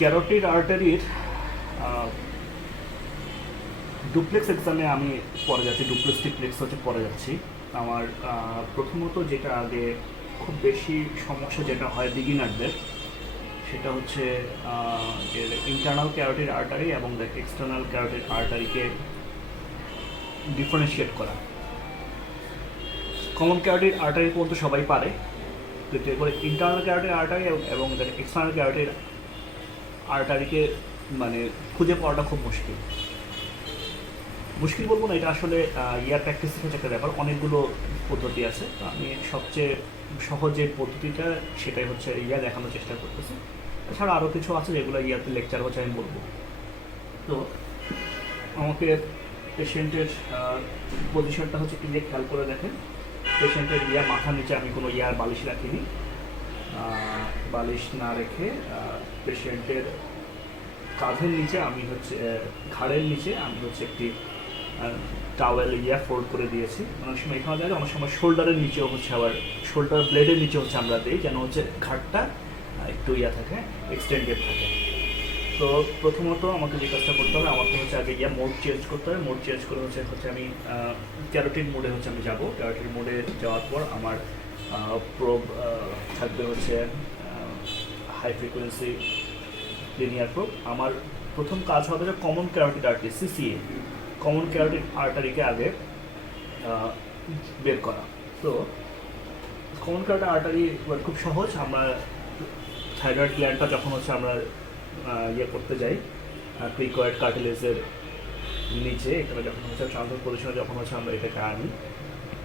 Carotid আর্টারির duplex এক্সামে আমি পড়ে যাচ্ছি, ডুপ্লেক্স ট্রিপ্লেক্স হচ্ছে পড়ে যাচ্ছি। আমার প্রথমত যেটা আগে খুব বেশি সমস্যা যেটা হয় বিগিনারদের, সেটা হচ্ছে ইন্টারনাল ক্যারোটিড আর্টারি এবং এক্সটার্নাল ক্যারোটিড আর্টারিকে ডিফারেন্সিয়েট করা। কমন ক্যারোটিড আর্টারি পর্যন্ত সবাই পারে, কিন্তু এরপরে ইন্টারনাল ক্যারোটিড আর্টারি এবং এক্সটার্নাল ক্যারোটিড আর্টারিকে মানে খুঁজে পাওয়াটা খুব মুশকিল। মুশকিল বলবো না, এটা আসলে ইয়ার প্র্যাকটিসের হচ্ছে একটা ব্যাপার। অনেকগুলো পদ্ধতি আছে, তো আমি সবচেয়ে সহজ যে পদ্ধতিটা সেটাই হচ্ছে ইয়া দেখানোর চেষ্টা করতেছি। এছাড়া আরও কিছু আছে যেগুলো ইয়াতে লেকচার হচ্ছে আমি বলবো। তো আমাকে পেশেন্টের পজিশনটা হচ্ছে ক্লিয়ার খেয়াল করে দেখেন। পেশেন্টের মাথার নিচে আমি কোনো ইয়ার বালিশ রাখিনি, বালিশ না রেখে পেশেন্টের কাঁধের নিচে আমি হচ্ছে ঘাড়ের নিচে আমি হচ্ছে একটি টাওয়েল ফোল্ড করে দিয়েছি। অনেক সময় এখানে যায়, অনেক সময় শোল্ডারের নিচেও হচ্ছে, আবার শোল্ডার ব্লেডের নিচে হচ্ছে আমরা দিই, যেন হচ্ছে ঘাটটা একটু থাকে, এক্সটেন্ডেড থাকে। তো প্রথমত আমাকে যে কাজটা করতে হবে, আমাকে হচ্ছে আগে মোড চেঞ্জ করতে হবে। মোড চেঞ্জ করে হচ্ছে আমি ক্যারোটিড মোডে হচ্ছে আমি যাব। ক্যারোটিড মোডে যাওয়ার পর আমার প্রোব থাকবে হচ্ছে হাই ফ্রিকোয়েন্সি লিনিয়ার প্রোব। আমার প্রথম কাজ হবে যে common carotid artery, CCA, common carotid আর্টারিকে আগে বের করা। তো কমন ক্যারোটিড আর্টারি খুব সহজ। আমরা থাইরয়েড গ্ল্যান্ডটা যখন হচ্ছে আমরা করতে যাই ক্রিকয়েড কার্টিলেজের নিচে, এখানে যখন হচ্ছে শান্ত পজিশনে যখন হচ্ছে আমরা এটাকে আনি,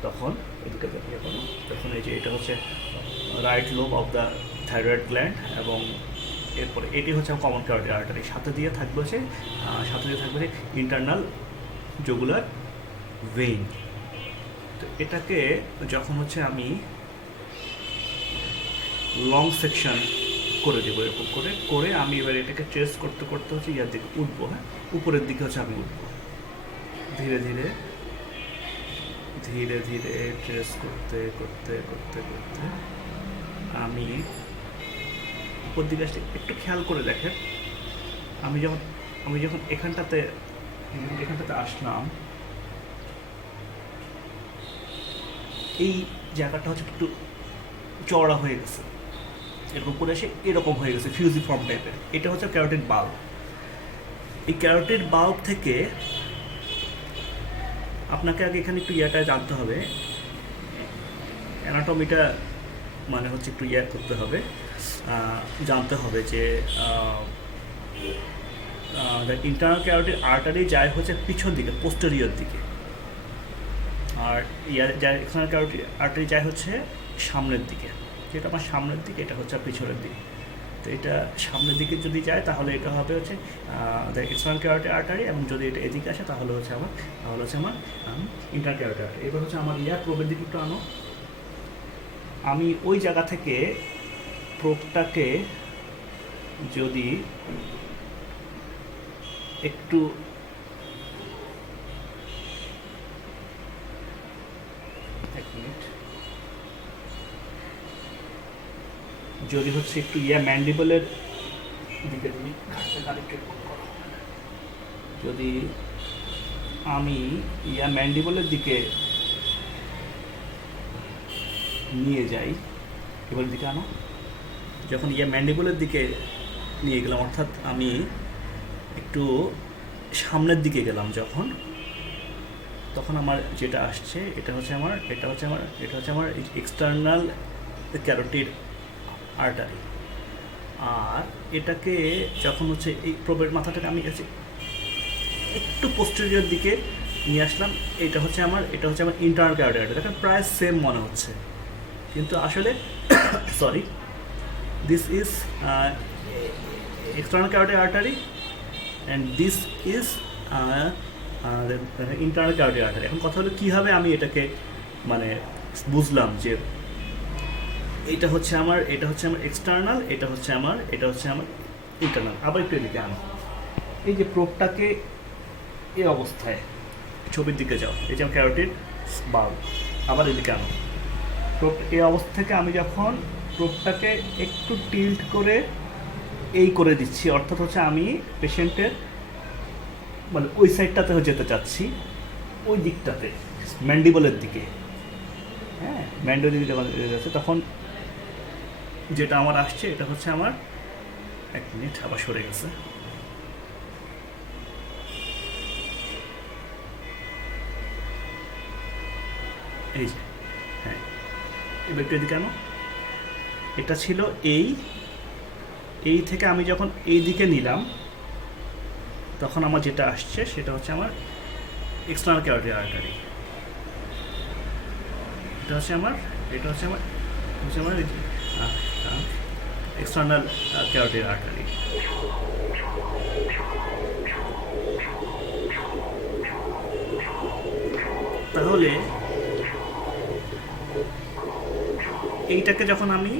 তখন এদিকে দেখিয়ে পাবো, তখন এই যে এটা হচ্ছে right lobe of the thyroid gland, এবং এরপরে এটি হচ্ছে কমন ক্যারোটিড আর্টারি। সাথে দিয়ে থাকবে হচ্ছে ইন্টারনাল জুগুলার ভেইন। তো এটাকে যখন হচ্ছে আমি লং সেকশন করে দেবো, এরকম করে করে আমি এবার এটাকে ট্রেস করতে করতে হচ্ছে ইয়ার দিকে উঠবো। হ্যাঁ, উপরের দিকে হচ্ছে আমি উঠবো, ধীরে ধীরে ধীরে ধীরে ট্রেস করতে করতে করতে করতে আমি উপর দিকে আসতে। একটু খেয়াল করে দেখেন, আমি যখন এখানটাতে আসলাম, এই জায়গাটা হচ্ছে একটু চওড়া হয়ে গেছে, এরকম করে এসে এরকম হয়ে গেছে ফিউজিফর্ম টাইপের। এটা হচ্ছে ক্যারোটিড বাল্ব। এই ক্যারোটিড বাল্ব থেকে আপনাকে আগে এখানে একটু ইয়াটা জানতে হবে, অ্যানাটমিটা মানে হচ্ছে একটু করতে হবে, জানতে হবে যে ইন্টারনাল ক্যারোটিড আর্টারি যায় হচ্ছে পিছন দিকে, পোস্টেরিয়র দিকে, আর এক্সটার্নাল ক্যারোটিড আর্টারি যায় হচ্ছে সামনের দিকে। যেটা আমার সামনের দিকে, এটা হচ্ছে পিছনের দিকে। তো এটা সামনের দিকে যদি যায় তাহলে এটা হবে হচ্ছে এক্সটার্নাল ক্যারোটিড আর্টারি, এবং যদি এটা এদিকে আসে তাহলে হচ্ছে আমার ইন্টারনাল ক্যারোটিড আর্টারি। এবার হচ্ছে আমার প্রোবের দিকে একটু আনো। আমি ওই জায়গা থেকে প্রোবটাকে যদি একটু যদি হচ্ছে একটু ম্যান্ডিবলের দিকে যদি আমি ম্যান্ডিবলের দিকে নিয়ে যাই, এবার দিকে আনো। যখন ম্যান্ডিবলের দিকে নিয়ে গেলাম, অর্থাৎ আমি একটু সামনের দিকে গেলাম যখন, তখন আমার যেটা আসছে এটা হচ্ছে আমার এক্সটার্নাল ক্যারোটিড আর্টারি। আর এটাকে যখন হচ্ছে এই প্রোবের মাথাটাকে আমি একটু পোস্টেরিয়র দিকে নিয়ে আসলাম, এটা হচ্ছে আমার ইন্টারনাল ক্যারোটিড আর্টারি। দেখেন প্রায় সেম মনে হচ্ছে, কিন্তু আসলে sorry, this is external carotid artery and this is internal carotid artery. এখন কথা হলো কীভাবে আমি এটাকে মানে বুঝলাম যে এটা হচ্ছে আমার এক্সটার্নাল, এটা হচ্ছে আমার ইন্টারনাল। আবার একটু এদিকে আনো। এই যে প্রোবটাকে এই অবস্থায়, ছবির দিকে যাও, এই যে ক্যারোটিড বাল্ব, আবার এদিকে আনো। প্রোব এই অবস্থা থেকে আমি যখন প্রোবটাকে একটু টিল্ট করে এই করে দিচ্ছি, অর্থাৎ হচ্ছে আমি পেশেন্টের মানে ওই সাইডটাতে যেতে চাচ্ছি, ওই দিকটাতে ম্যান্ডিবলের দিকে। হ্যাঁ, ম্যান্ডিবলের দিকে যখন যাচ্ছে তখন যেটা আমার আসছে এটা হচ্ছে আমার, এক মিনিট আবার সরে গেছে, এই যে, হ্যাঁ এবার একটু এদিকে আনো। এটা ছিল এই থেকে আমি যখন এই দিকে নিলাম তখন আমার যেটা আসছে সেটা হচ্ছে আমার এক্সটার্নাল ক্যারোটিড আর্টারি। এটা হচ্ছে আমার এক্সটার্নাল ক্যারোটিড আর্টারি। তাহলে এইটাকে যখন আমি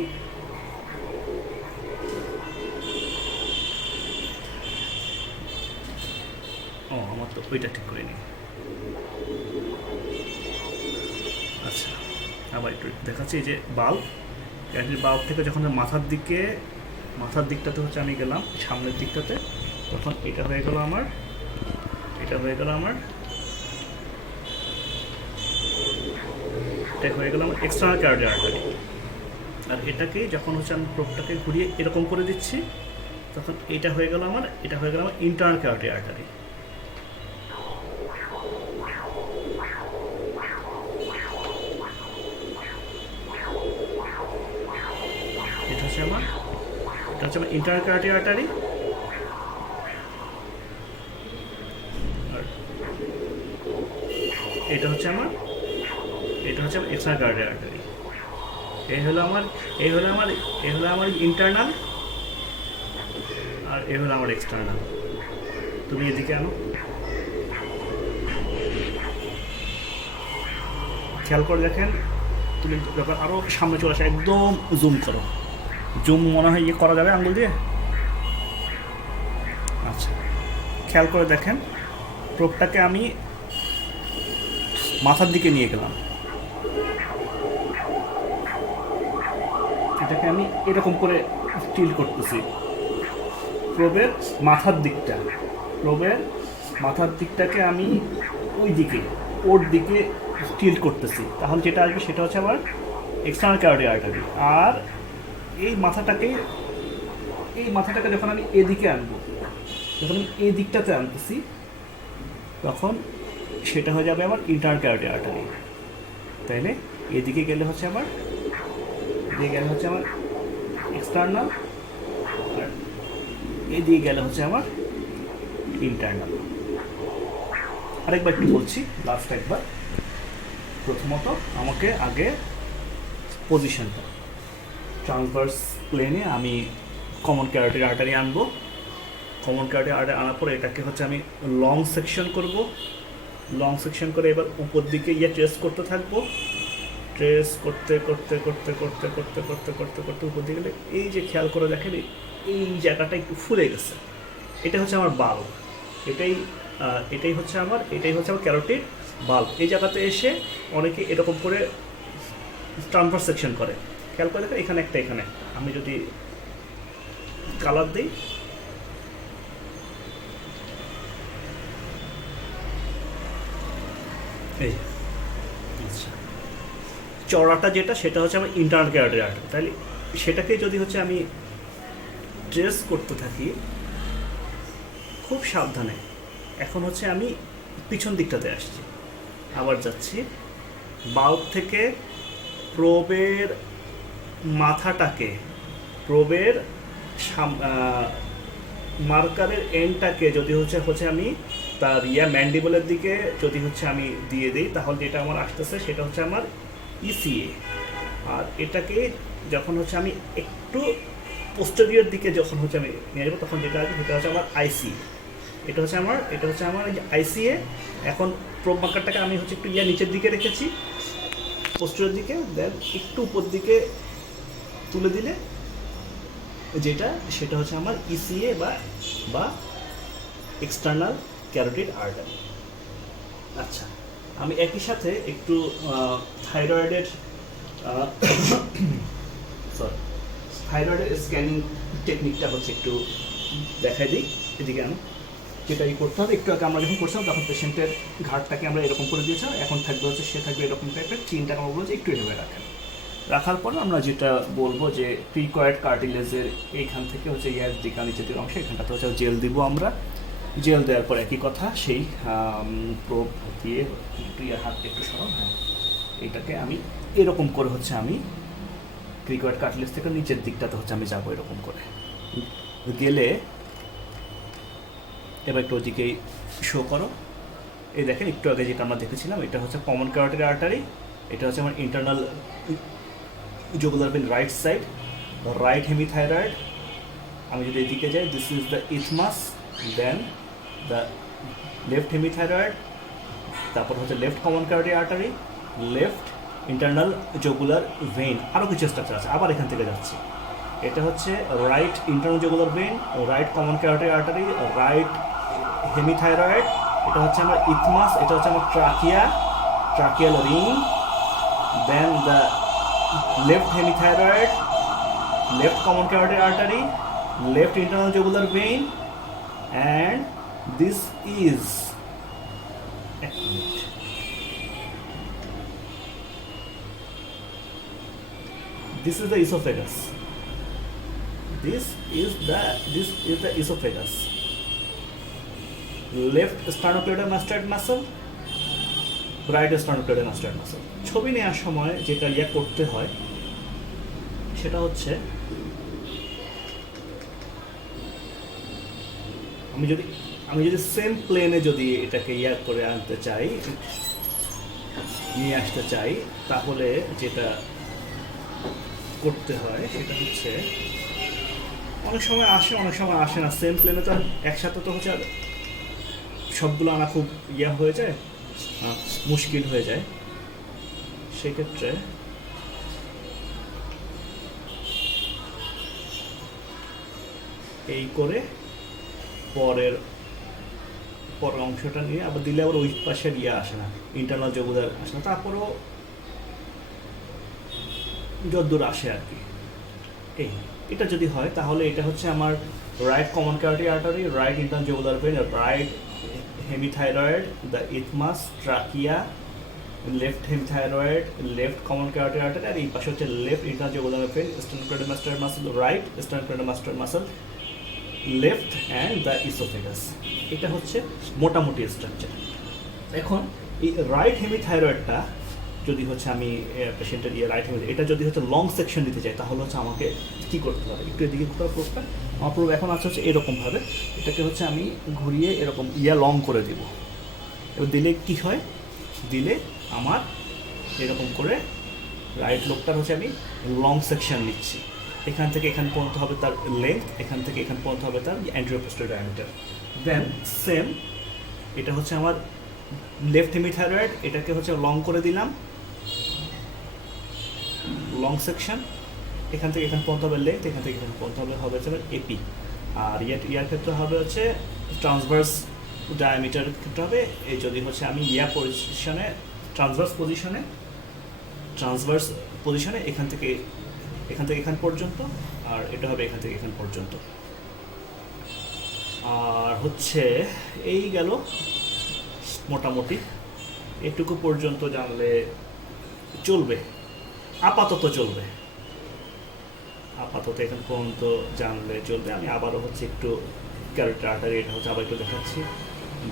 আমার তো ওইটা ঠিক করিনি। আচ্ছা, আবার একটু দেখাচ্ছি। এই যে বাল্ব, ক্যারোটিড বাল্ব থেকে যখন মাথার দিকটাতে হচ্ছে আমি গেলাম সামনের দিকটাতে, তখন এটা হয়ে গেল আমার এটা হয়ে গেল আমার এক্সটার্নাল ক্যারোটিড আর্টারি। আর এটাকে যখন হচ্ছে আমি প্রোবটাকে ঘুরিয়ে এরকম করে দিচ্ছি তখন এটা হয়ে গেল আমার ইন্টারনাল ক্যারোটিড আর্টারি। এটা হচ্ছে আমার ইন্টারনাল ক্যারোটিড আর্টারি। আর এটা হচ্ছে আমার এক্সটার্নাল ক্যারোটিড আর্টারি। এই হলো আমার ইন্টারনাল, আর এই হলো আমার এক্সটার্নাল। তুমি এদিকে আনো, খেয়াল করে দেখেন। তুমি যখন আরও সামনে চলে আসে একদম জুম করো, জুম মনে হয় ইয়ে করা যাবে আঙুল দিয়ে। আচ্ছা, খেয়াল করে দেখেন, প্রোবটাকে আমি মাথার দিকে নিয়ে গেলাম, এটাকে আমি এরকম করে টিল্ট করতেছি। প্রোবের মাথার দিকটাকে আমি ওর দিকে টিল্ট করতেছি। তাহলে যেটা আসবে সেটা হচ্ছে আমার এক্সটার্নাল ক্যারোটিড আর্টারি। আর এই মাথাটাকে যখন আমি এদিকে আনবো, যখন আমি এই দিকটাতে আনতেছি তখন সেটা হয়ে যাবে আমার ইন্টারনাল ক্যারোটিড আর্টারি। তাইলে এদিকে গেলে হচ্ছে আমার এক্সটার্নাল, আর এদিকে গেলে হচ্ছে আমার ইন্টারনাল। আরেকবার একটু বলছি, লাস্ট একবার। প্রথমত আমাকে আগে পজিশনটা ট্রান্সভার্স প্লেনে আমি কমন ক্যারোটিড আর্টারি আনবো। কমন ক্যারোটিড আর্টারি আনার পরে এটাকে হচ্ছে আমি লং সেকশন করে এবার উপর দিকে ট্রেস করতে থাকবো। ট্রেস করতে উপর দিকে গেলে এই যে খেয়াল করে দেখেন এই জায়গাটা একটু ফুলে গেছে, এটা হচ্ছে আমার বাল্ব। এটাই হচ্ছে আমার ক্যারোটিড বাল্ব। এই জায়গাতে এসে অনেকে এরকম করে ট্রান্সভার্স সেকশন করে। খেয়াল করে দেখেন এখানে একটা আমি যদি কালার দিই, এই আচ্ছা, চড়াটা সেটা হচ্ছে আমার ইন্টারনাল ক্যারোটিড আর্টারি। তাহলে সেটাকে যদি হচ্ছে আমি ট্রেস করতে থাকি খুব সাবধানে, এখন হচ্ছে আমি পিছন দিকটাতে আসছি, আবার যাচ্ছি বাল্ব থেকে প্রোবের মাথাটাকে, প্রোবের মার্কারের এন্ডটাকে যদি হচ্ছে আমি তার ম্যান্ডিবলের দিকে যদি হচ্ছে আমি দিয়ে দিই, তাহলে যেটা আমার আসতেছে সেটা হচ্ছে আমার ইসিএ। আর এটাকে যখন হচ্ছে আমি একটু পোস্টেরিয়র দিকে যখন হচ্ছে আমি নিয়ে যাবো তখন যেটা আছে সেটা হচ্ছে আমার আইসিএ। এটা হচ্ছে আমার আইসিএ। এখন প্রোব মার্কারটাকে আমি হচ্ছে একটু নিচের দিকে রেখেছি, পোস্টেরিয়র দিকে, দেন একটু উপর দিকে তুলে দিলে সেটা হচ্ছে আমার ইসিএ বা এক্সটার্নাল ক্যারোটিড আর্টারি। আচ্ছা, আমি একই সাথে থাইরয়েডের স্ক্যানিং টেকনিকটা হচ্ছে একটু দেখাই দিই। এদিকে আমি যেটা করতে হবে, একটু আগে আমরা যখন করছিলাম তখন পেশেন্টের ঘাটটাকে আমরা এরকম করে দিয়েছিলাম, এখন থাকবে হচ্ছে সে থাকবে এরকম টাইপের, চিনটাকে আমরা বলবো যে একটু এভাবে রাখেন। রাখার পর আমরা যেটা বলবো যে প্রিকয়েড কার্টিলেজের এইখান থেকে হচ্ছে ইয়ার দিকে নিচের অংশ, এখানটাতে হচ্ছে জেল দিব আমরা। জেল দেওয়ার পর একই কথা সেই প্রোব দিয়ে একটু ইয়ার হাতটা একটু সরাও, হ্যাঁ এইটাকে আমি এরকম করে হচ্ছে আমি প্রিকয়েড কার্টিলেজ থেকে নিচের দিকটাতে হচ্ছে আমি যাবো এরকম করে গেলে। এবার একটু ওদিকেই শো করো। এই দেখেন একটু আগে যেটা আমরা দেখেছিলাম, এটা হচ্ছে কমন ক্যারোটিড আর্টারি, এটা হচ্ছে আমার internal jugular vein right side, right hemithyroid. আমি যদি এদিকে যাই, this is the isthmus, then the left hemithyroid, তারপর হচ্ছে left common carotid artery, left internal jugular vein, আরও কিছু স্ট্রাকচার আছে। আবার এখান থেকে যাচ্ছি, এটা হচ্ছে right internal jugular vein, right common carotid artery, right hemithyroid, এটা হচ্ছে আমার ইথমাস, এটা হচ্ছে আমার tracheal ring, then the left hemithyroid, left common carotid artery, left internal jugular vein, and this is the esophagus. This is the esophagus. Left sternocleidomastoid muscle, right sternocleidomastoid muscle. ছবি নেওয়ার সময় যেটা করতে হয় সেটা হচ্ছে, আমি যদি সেম প্লেনে যদি এটাকে করে আনতে চাই, নিয়ে আসতে চাই, তাহলে যেটা করতে হয় সেটা হচ্ছে, অনেক সময় আসে অনেক সময় আসে না। সেম প্লেনে তো একসাথে তো হচ্ছে সবগুলো আনা খুব হয়ে যায়, মুশকিল হয়ে যায়। সেক্ষেত্রে এই করে পরের অংশটা নিয়ে আবার দিলে আবার ওই পাশের আসে না, ইন্টারনাল জগুলার আসে না, তারপরেও যদ্দূর আসে আর কি। এটা যদি হয় তাহলে এটা হচ্ছে আমার right common carotid artery, right internal jugular vein, right hemithyroid, the isthmus, trachea, left hemithyroid, left common carotid artery, আর এই পাশে হচ্ছে left internal jugular vein, sternocleidomastoid muscle, right sternocleidomastoid muscle, left and the esophagus. এটা হচ্ছে মোটামুটি structure. এখন এই right হেমিথাইরয়েডটা যদি হচ্ছে আমি পেশেন্টের রাইট হেমিথাইরয়েড, এটা যদি হচ্ছে লং সেকশন দিতে চাই, তাহলে হচ্ছে আমাকে কী করতে হবে, একটু এদিকে ঘোরা প্রোবটা। আমার প্রোব এখন আছে হচ্ছে এরকমভাবে, এটাকে হচ্ছে আমি ঘুরিয়ে এরকম লং করে দিব। এবার দিলে কী হয়, দিলে আমার এরকম করে রাইট লোকটার হচ্ছে আমি লং সেকশন নিচ্ছি। এখান থেকে এখান পর্যন্ত হবে তার লেন্থ, এখান থেকে এখান পর্যন্ত হবে তার অ্যান্টেরিয়র পোস্টেরিয়র ডায়ামিটার। দেন সেম এটা হচ্ছে আমার লেফট হেমিথাইরয়েড, এটাকে হচ্ছে লং করে দিলাম, লং সেকশন, এখান থেকে এখান পর্যন্ত হবে লেন্থ, এখান থেকে এখান পর্যন্ত হবে হচ্ছে এপি। আর ইয়ার ক্ষেত্রে হবে হচ্ছে ট্রান্সভার্স ডায়ামিটার ক্ষেত্রে হবে এই, যদি হচ্ছে আমি পজিশনে ট্রান্সভার্স পজিশনে এখান থেকে এখান পর্যন্ত, আর এটা হবে এখান থেকে এখান পর্যন্ত। আর হচ্ছে এই গেল মোটামুটি এটুকু পর্যন্ত জানলে চলবে, আপাতত চলবে, আপাতত এখান পর্যন্ত জানলে চলবে। আমি আবারও হচ্ছে একটু ক্যারোটিড আর্টারি, এটা হচ্ছে আবার একটু দেখাচ্ছি।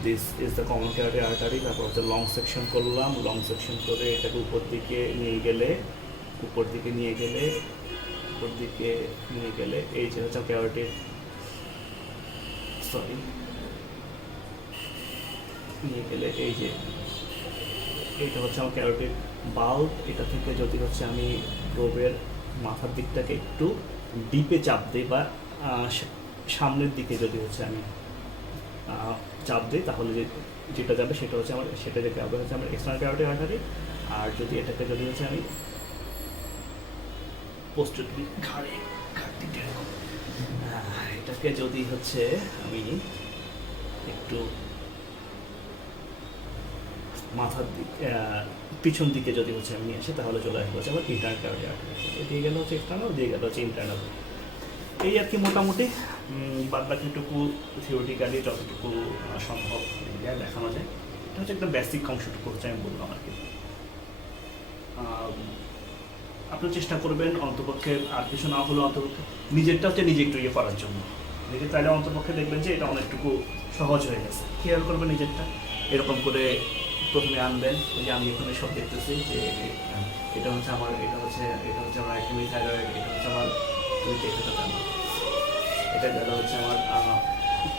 This is the common carotid artery, তারপর হচ্ছে লং সেকশন করলাম, লং সেকশন করে এটাকে উপর দিকে নিয়ে গেলে এই যে হচ্ছে ক্যারোটিড, নিয়ে গেলে এই যে এইটা হচ্ছে আমার ক্যারোটিড বাল্ব। এটা থেকে যদি হচ্ছে আমি প্রোবের মাথার দিকটাকে একটু ডিপে চাপ দিই বা সামনের দিকে যদি হচ্ছে আমি চাপ দিই, তাহলে যেটা যাবে সেটা হচ্ছে আমার এক্সটার্নাল ক্যারোটিড আর্টারি। আর যদি এটাকে যদি হচ্ছে আমি পোস্টেরিয়রলি এটাকে যদি হচ্ছে আমি একটু মাথার দিকে পিছন দিকে যদি হচ্ছে আমি নিয়ে আসি, তাহলে চলে আসবো হচ্ছে আমার ইন্টারনাল ক্যারোটিড আর্টারি। দিয়ে গেল হচ্ছে এক্সটার্নাল, দিয়ে গেল হচ্ছে ইন্টারনাল। এই আর কি মোটামুটি বাদ বাকিটুকু থিওরিটিক্যালি যতটুকু সম্ভব দেখানো যায়, এটা হচ্ছে একদম বেসিক অংশটুকু হচ্ছে আমি বললাম আর কি। আপনি চেষ্টা করবেন অন্তপক্ষে আর কিছু না হলেও অন্তপক্ষে নিজেরটা হচ্ছে নিজে একটু ইয়ে করার জন্য, নিজে তাহলে অন্তপক্ষে দেখবেন যে এটা অনেকটুকু সহজ হয়ে গেছে। খেয়াল করবেন নিজেরটা এরকম করে প্রথমে আনবেন, ওই যে আমি এখানে সব দেখতেছি যে এটা হচ্ছে আমার আমার অ্যাকিমি থাইরয়েড, এটা হচ্ছে আমার এটা গেল হচ্ছে আমার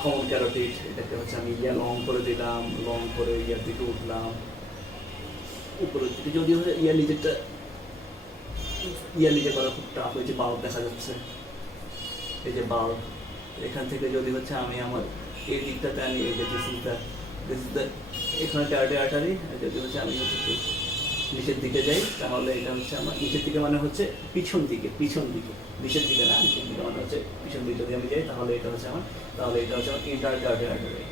কমন ক্যারোটিড, এটাকে হচ্ছে আমি লং করে দিলাম, লং করে ইয়ার দিকে উঠলাম, উপরের দিকে যদি হচ্ছে নিজেরটা নিজে করা খুব টাফ। ওই যে বাল্ব দেখা যাচ্ছে, এই যে বাল্ব, এখান থেকে যদি হচ্ছে আমি আমার এই দিকটাতে আনি, এই যে দিস ইজ দ্য এখানে ক্যারোটিড আর্টারি, যদি হচ্ছে আমি হচ্ছে নিচের দিকে যাই তাহলে এটা হচ্ছে আমার নিচের দিকে মানে হচ্ছে পিছন দিকে নিচের দিকে না, নিচের দিকে মানে হচ্ছে পিছন দিকে যদি আমি যাই তাহলে এটা হচ্ছে আমার inter carotid artery,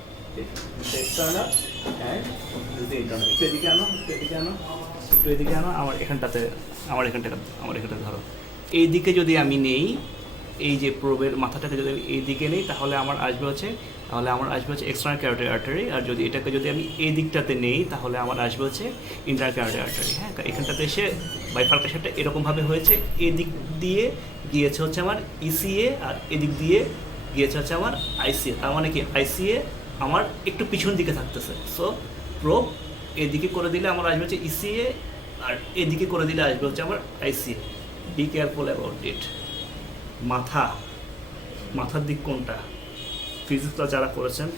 external and internal. একটু এদিকে আনো, আমার এখানটাতে ধরো। এই দিকে যদি আমি নেই, এই যে প্রোবের মাথাটাকে যদি আমি এই দিকে নেই তাহলে আমার আসবে হচ্ছে এক্সটার্নাল ক্যারোটিড আর্টারি, আর যদি এটাকে যদি আমি এই দিকটাতে নেই তাহলে আমার আসবে হচ্ছে ইন্টার ক্যারোটিড আর্টারি। হ্যাঁ, এখানটাতে এসে বাইফার্কেশনটা এরকমভাবে হয়েছে, এদিক দিয়ে গিয়েছে হচ্ছে আমার ইসিএ আর এদিক দিয়ে গিয়েছে হচ্ছে আমার আইসিএ। তার মানে কি আইসিএ আমার একটু পিছন দিকে থাকতেছে, সো প্রোব এদিকে করে দিলে আমার আসবে হচ্ছে ইসিএ, আর এদিকে করে দিলে আসবে হচ্ছে আমার আইসিএ। Be careful about it. মাথার দিক কোনটা, ফিজিক্সটা যারা করেছেন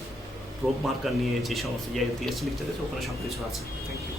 প্রোব মার্কার নিয়ে যে সমস্ত দিয়েছে লিখতে ওখানে সব কিছু আছে। Thank you.